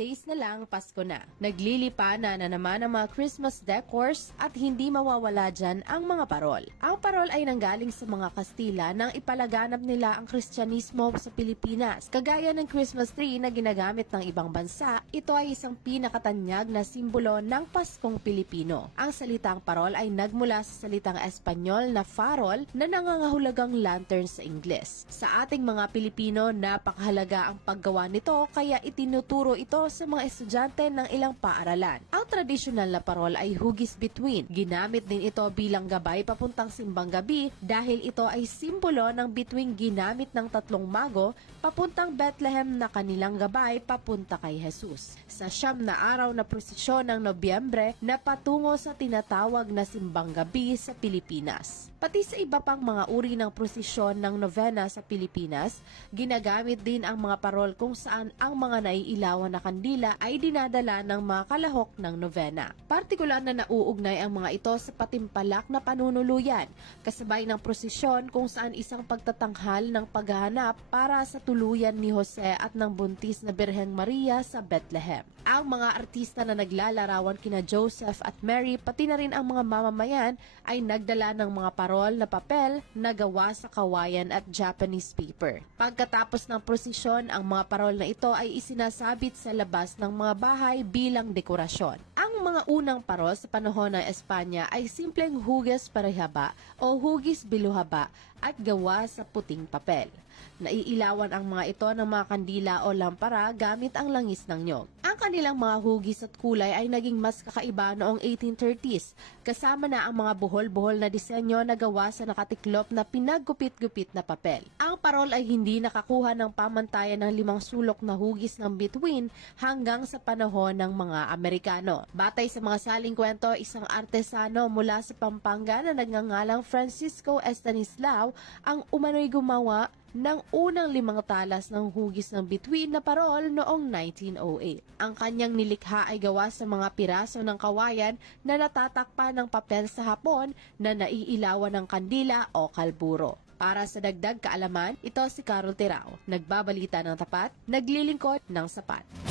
days na lang Pasko na. Naglilipana na naman ang mga Christmas decors at hindi mawawala dyan ang mga parol. Ang parol ay nanggaling sa mga Kastila nang ipalaganap nila ang Kristyanismo sa Pilipinas. Kagaya ng Christmas tree na ginagamit ng ibang bansa, ito ay isang pinakatanyag na simbolo ng Paskong Pilipino. Ang salitang parol ay nagmula sa salitang Espanyol na farol na nangangahulugang lantern sa Ingles. Sa ating mga Pilipino, napakahalaga ang paggawa nito kaya itinuturo ito sa mga estudyante ng ilang paaralan. Ang tradisyonal na parol ay hugis bituin. Ginamit din ito bilang gabay papuntang simbang gabi dahil ito ay simbolo ng bituing ginamit ng tatlong mago papuntang Bethlehem na kanilang gabay papunta kay Jesus. Sa 9 na araw na prosesyon ng Nobyembre na patungo sa tinatawag na simbang gabi sa Pilipinas. Pati sa iba pang mga uri ng prosesyon ng novena sa Pilipinas, ginagamit din ang mga parol kung saan ang mga naiilawan na kandila ay dinadala ng mga kalahok ng novena. Partikular na nauugnay ang mga ito sa patimpalak na panunuluyan, kasabay ng prosesyon kung saan isang pagtatanghal ng paghahanap para sa tuluyan ni Jose at ng buntis na Birheng Maria sa Bethlehem. Ang mga artista na naglalarawan kina Joseph at Mary pati na rin ang mga mamamayan ay nagdala ng mga parol na papel na gawa sa kawayan at Japanese paper. Pagkatapos ng prosesyon, ang mga parol na ito ay isinasabit sa labas ng mga bahay bilang dekorasyon. Ang mga unang parol sa panahon ng Espanya ay simpleng hugis parehaba o hugis biluhaba at gawa sa puting papel. Naiilawan ang mga ito ng mga kandila o lampara gamit ang langis ng nyog. Ang kanilang mga hugis at kulay ay naging mas kakaiba noong 1830s, kasama na ang mga buhol-buhol na disenyo na gawa sa nakatiklop na pinaggupit-gupit na papel. Ang parol ay hindi nakakuha ng pamantayan ng 5 sulok na hugis ng bituin hanggang sa panahon ng mga Amerikano. Batay sa mga saling kwento, isang artesano mula sa Pampanga na nagngangalang Francisco Estanislao ang umano'y gumawa ng unang 5 talas ng hugis ng bituin na parol noong 1908. Ang kanyang nilikha ay gawa sa mga piraso ng kawayan na natatakpan ng papel sa hapon na naiilawan ng kandila o kalburo. Para sa dagdag kaalaman, ito si Carol Terao, nagbabalita ng tapat, naglilingkod ng sapat.